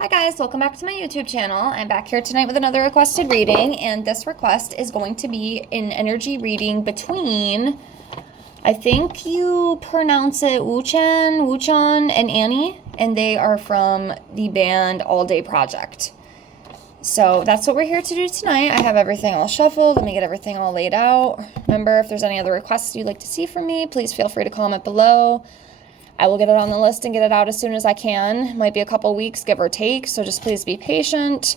Hi guys, welcome back to my YouTube channel. I'm back here tonight with another requested reading, and this request is going to be an energy reading between, I think you pronounce it Woochan and Annie, and they are from the band All Day Project. So that's what we're here to do tonight. I have everything all shuffled. Let me get everything all laid out. Remember, if there's any other requests you'd like to see from me, please feel free to comment below. I will get it on the list and get it out as soon as I can. It might be a couple weeks, give or take, so just please be patient.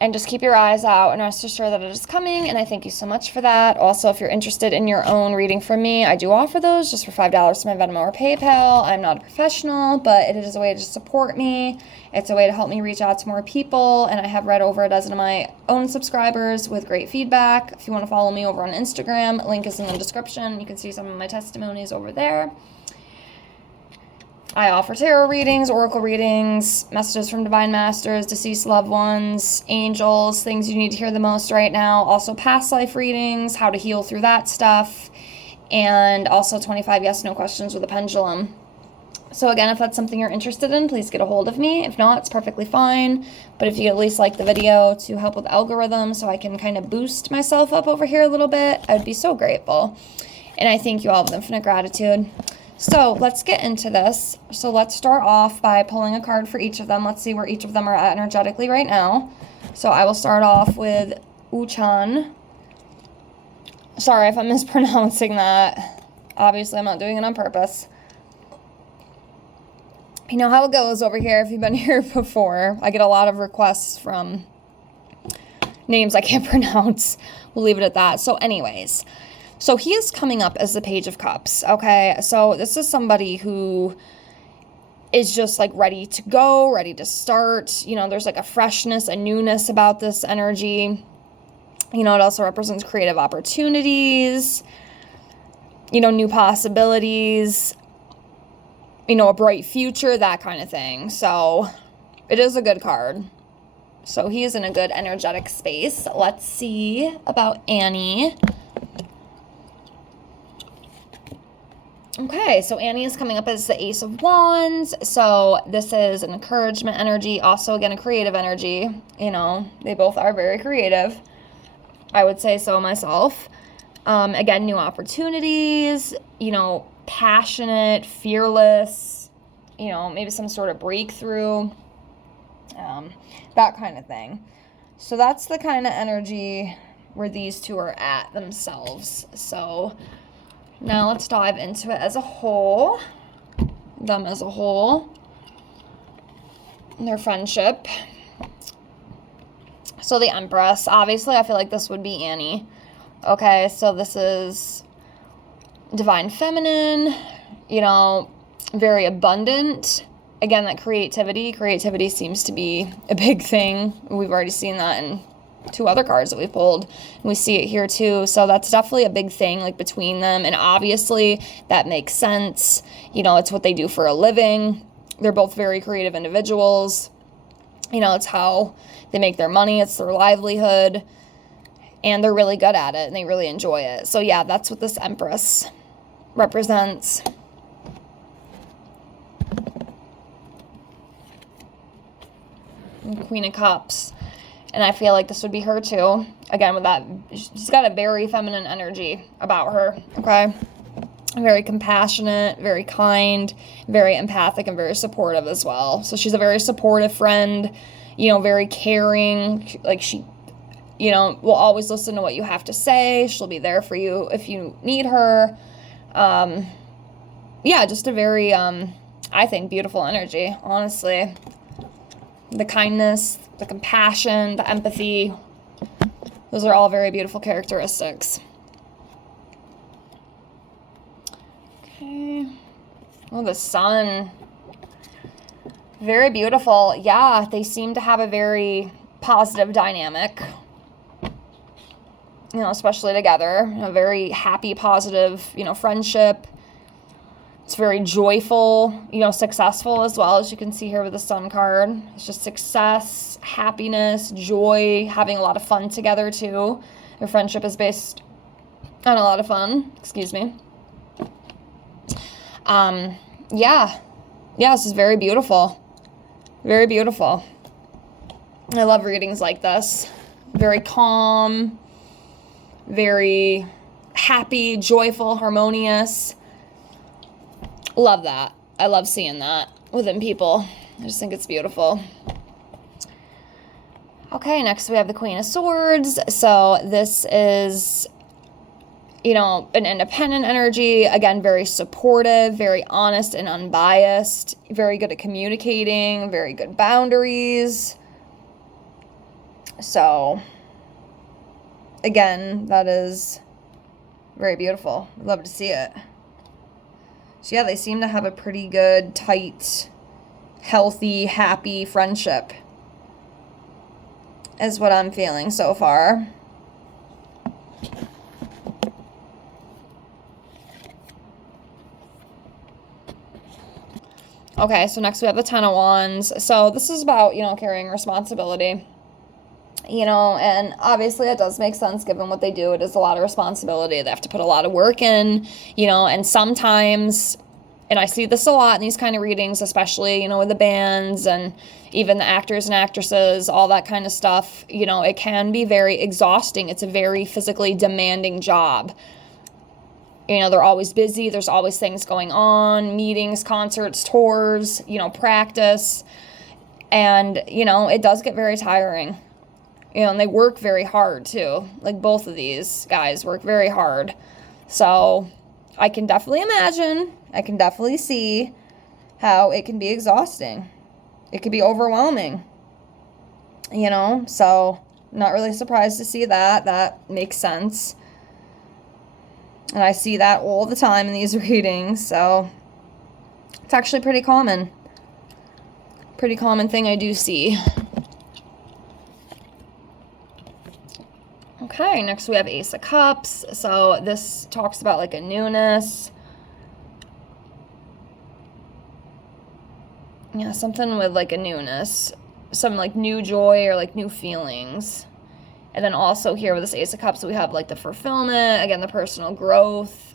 And just keep your eyes out and rest assured that it is coming, and I thank you so much for that. Also, if you're interested in your own reading from me, I do offer those just for $5 to my Venmo or PayPal. I'm not a professional, but it is a way to support me. It's a way to help me reach out to more people, and I have read over a dozen of my own subscribers with great feedback. If you want to follow me over on Instagram, link is in the description. You can see some of my testimonies over there. I offer tarot readings, oracle readings, messages from divine masters, deceased loved ones, angels, things you need to hear the most right now. Also past life readings, how to heal through that stuff, and also 25 yes/no questions with a pendulum. So again, if that's something you're interested in, please get a hold of me. If not, it's perfectly fine. But if you at least like the video to help with algorithms so I can kind of boost myself up over here a little bit, I would be so grateful. And I thank you all with infinite gratitude. So let's get into this. So let's start off by pulling a card for each of them. Let's see where each of them are at energetically right now. So I will start off with Woochan. Sorry if I'm mispronouncing that. Obviously, I'm not doing it on purpose. You know how it goes over here if you've been here before. I get a lot of requests from names I can't pronounce. We'll leave it at that. So anyways, so he is coming up as the Page of Cups, okay? So this is somebody who is just like ready to go, ready to start. You know, there's like a freshness, a newness about this energy. You know, it also represents creative opportunities, you know, new possibilities, you know, a bright future, that kind of thing. So it is a good card. So he is in a good energetic space. Let's see about Annie. Okay, so Annie is coming up as the Ace of Wands. So this is an encouragement energy, also again a creative energy. You know, they both are very creative. I would say so myself. Again, new opportunities, you know, passionate, fearless, you know, maybe some sort of breakthrough, that kind of thing. So that's the kind of energy where these two are at themselves. So now let's dive into it as a whole, them as a whole, their friendship. So the Empress, obviously I feel like this would be Annie. Okay, so this is divine feminine, you know, very abundant. Again, that creativity seems to be a big thing. We've already seen that in two other cards that we pulled, and we see it here too. So that's definitely a big thing, like between them, and obviously that makes sense. You know, it's what they do for a living. They're both very creative individuals. You know, it's how they make their money, it's their livelihood, and they're really good at it and they really enjoy it. So yeah, that's what this Empress represents. And Queen of Cups. And I feel like this would be her too. Again, with that, she's got a very feminine energy about her, okay? Very compassionate, very kind, very empathic, and very supportive as well. So she's a very supportive friend, you know, very caring. Like she, you know, will always listen to what you have to say. She'll be there for you if you need her. Yeah, just a very, I think, beautiful energy, honestly. The kindness, the compassion, the empathy, those are all very beautiful characteristics. Okay. Oh, the Sun. Very beautiful. Yeah, they seem to have a very positive dynamic. You know, especially together. A very happy, positive, you know, friendship. It's very joyful, you know, successful as well, as you can see here with the Sun card. It's just success, happiness, joy, having a lot of fun together too. Your friendship is based on a lot of fun. Excuse me. Yeah, this is very beautiful. Very beautiful. I love readings like this. Very calm, very happy, joyful, harmonious. Love that. I love seeing that within people. I just think it's beautiful. Okay, next we have the Queen of Swords. So this is, an independent energy. Again, very supportive, very honest and unbiased. Very good at communicating, very good boundaries. So, again, that is very beautiful. Love to see it. So, yeah, they seem to have a pretty good, tight, healthy, happy friendship, is what I'm feeling so far. Okay, so next we have the Ten of Wands. So this is about, carrying responsibility. And obviously it does make sense given what they do. It is a lot of responsibility. They have to put a lot of work in, and sometimes, and I see this a lot in these kind of readings, especially, with the bands and even the actors and actresses, all that kind of stuff, it can be very exhausting. It's a very physically demanding job. They're always busy. There's always things going on, meetings, concerts, tours, practice. And, it does get very tiring. And they work very hard too. Like both of these guys work very hard. So I can definitely imagine, I can definitely see how it can be exhausting. It could be overwhelming. So not really surprised to see that. That makes sense. And I see that all the time in these readings. So it's actually pretty common. Pretty common thing I do see. Okay, next we have Ace of Cups. So this talks about like a newness. Yeah, something with like a newness. Some like new joy or like new feelings. And then also here with this Ace of Cups, we have like the fulfillment, again, the personal growth,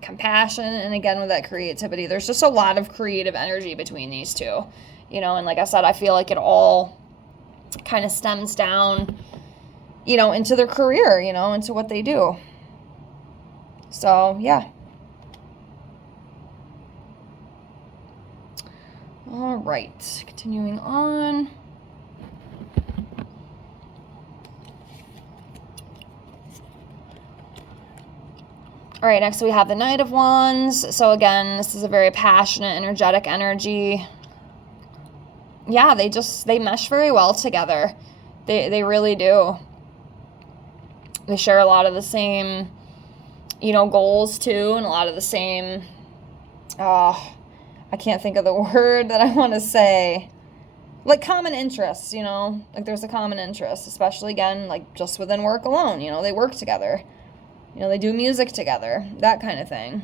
compassion, and again with that creativity. There's just a lot of creative energy between these two. And like I said, I feel like it all kind of stems down into their career, into what they do. So, yeah. All right, continuing on. All right, next we have the Knight of Wands. So again, this is a very passionate, energetic energy. Yeah, they mesh very well together. They really do. They share a lot of the same, goals too, and a lot of the same, I can't think of the word that I want to say. Like common interests, like there's a common interest, especially again, like just within work alone, they work together. They do music together, that kind of thing.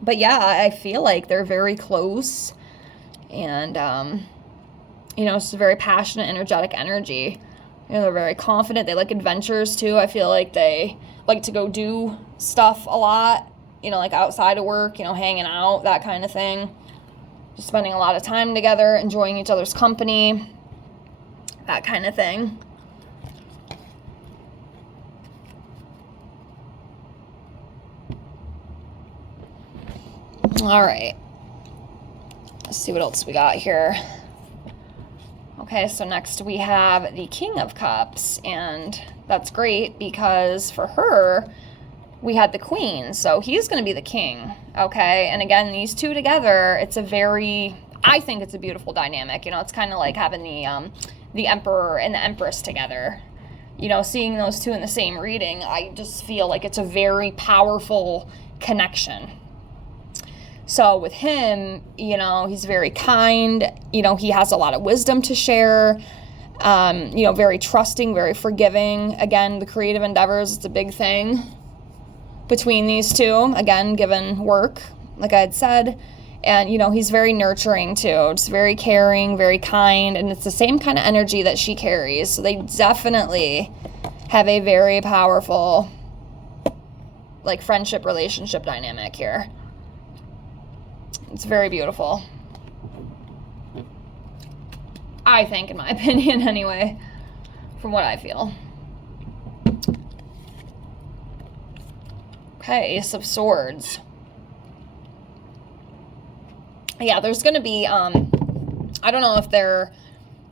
But yeah, I feel like they're very close and, it's a very passionate, energetic energy. They're very confident. They like adventures too. I feel like they like to go do stuff a lot, like outside of work, hanging out, that kind of thing. Just spending a lot of time together, enjoying each other's company, that kind of thing. All right. Let's see what else we got here. Okay, so next we have the King of Cups, and that's great because for her, we had the Queen, so he's going to be the King, okay? And again, these two together, I think it's a beautiful dynamic. It's kind of like having the Emperor and the Empress together. Seeing those two in the same reading, I just feel like it's a very powerful connection. So with him, he's very kind, he has a lot of wisdom to share, very trusting, very forgiving. Again, the creative endeavors, it's a big thing between these two, again, given work, like I had said. And, he's very nurturing too, just very caring, very kind, and it's the same kind of energy that she carries. So they definitely have a very powerful, like, friendship, relationship dynamic here. It's very beautiful. I think, in my opinion, anyway, from what I feel. Okay, Ace of Swords. Yeah, there's going to be, I don't know if they're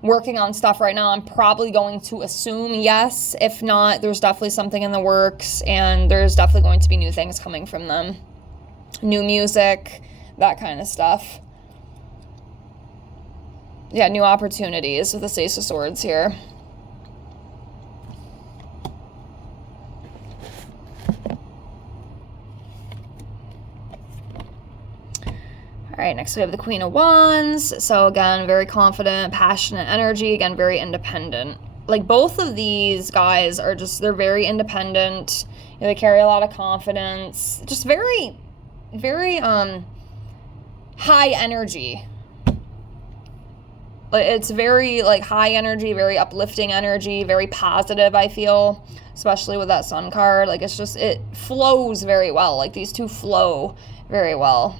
working on stuff right now. I'm probably going to assume yes. If not, there's definitely something in the works, and there's definitely going to be new things coming from them. New music, that kind of stuff. Yeah, new opportunities with this Ace of Swords here. All right, next we have the Queen of Wands. So again, very confident, passionate energy. Again, very independent. Like both of these guys are just, they're very independent. You know, they carry a lot of confidence. Just very, very high energy. It's very like high energy, very uplifting energy, very positive, I feel, especially with that Sun card. Like it's just, it flows very well. Like these two flow very well.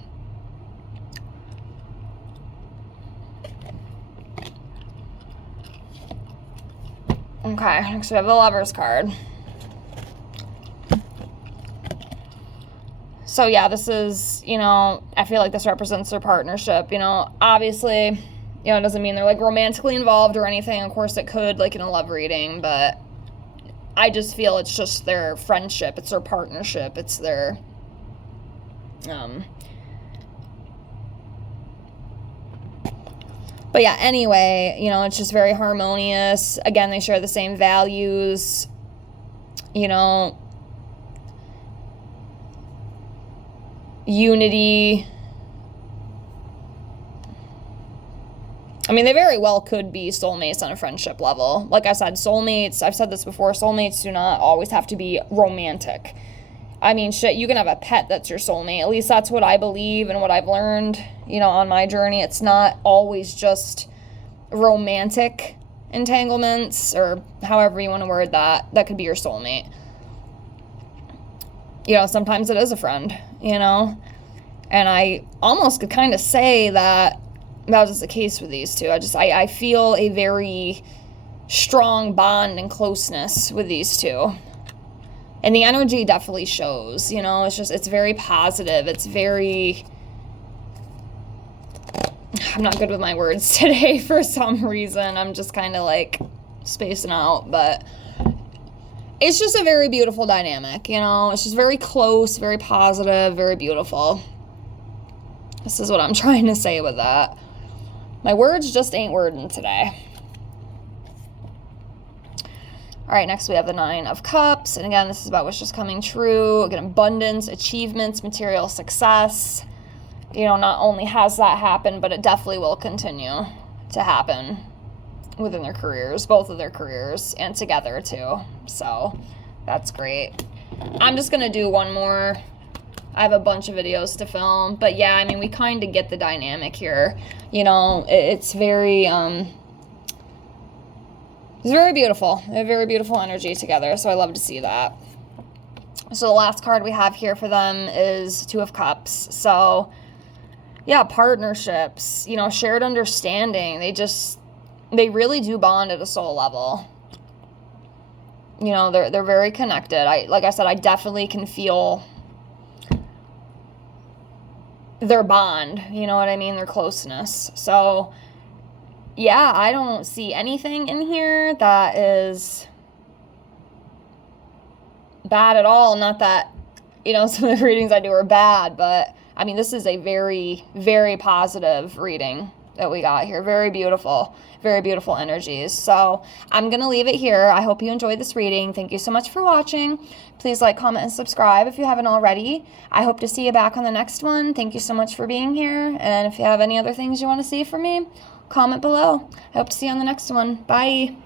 Okay, next we have the Lovers card. So yeah, this is, you know, I feel like this represents their partnership. You know, obviously, you know, it doesn't mean they're like romantically involved or anything. Of course it could, like in a love reading, but I just feel it's just their friendship. It's their partnership. It's their, but yeah, anyway, you know, it's just very harmonious. Again, they share the same values, you know, unity. I mean, they very well could be soulmates on a friendship level. Like I said, soulmates, I've said this before, soulmates do not always have to be romantic. I mean, shit, you can have a pet that's your soulmate. At least that's what I believe and what I've learned, you know, on my journey. It's not always just romantic entanglements, or however you want to word that. That could be your soulmate. You know, sometimes it is a friend, you know? And I almost could kind of say that that was the case with these two. I feel a very strong bond and closeness with these two. And the energy definitely shows, you know, it's just, it's very positive. It's very, I'm not good with my words today for some reason. I'm just kind of like spacing out, but it's just a very beautiful dynamic, you know, it's just very close, very positive, very beautiful. This is what I'm trying to say with that. My words just ain't wording today. All right, next we have the Nine of Cups. And again, this is about wishes coming true. Again, abundance, achievements, material success. You know, not only has that happened, but it definitely will continue to happen within their careers, both of their careers, and together too. So that's great. I'm just going to do one more. I have a bunch of videos to film. But yeah, I mean, we kind of get the dynamic here. You know, it's very... It's very beautiful. They have very beautiful energy together, so I love to see that. So the last card we have here for them is Two of Cups. So, yeah, partnerships, you know, shared understanding. They really do bond at a soul level. You know, they're very connected. Like I said, I definitely can feel their bond, you know what I mean? Their closeness. So, yeah, I don't see anything in here that is bad at all. Not that, you know, some of the readings I do are bad, but I mean, this is a very, very positive reading that we got here. Very beautiful energies. So I'm going to leave it here. I hope you enjoyed this reading. Thank you so much for watching. Please like, comment, and subscribe if you haven't already. I hope to see you back on the next one. Thank you so much for being here. And if you have any other things you want to see from me, comment below. I hope to see you on the next one. Bye.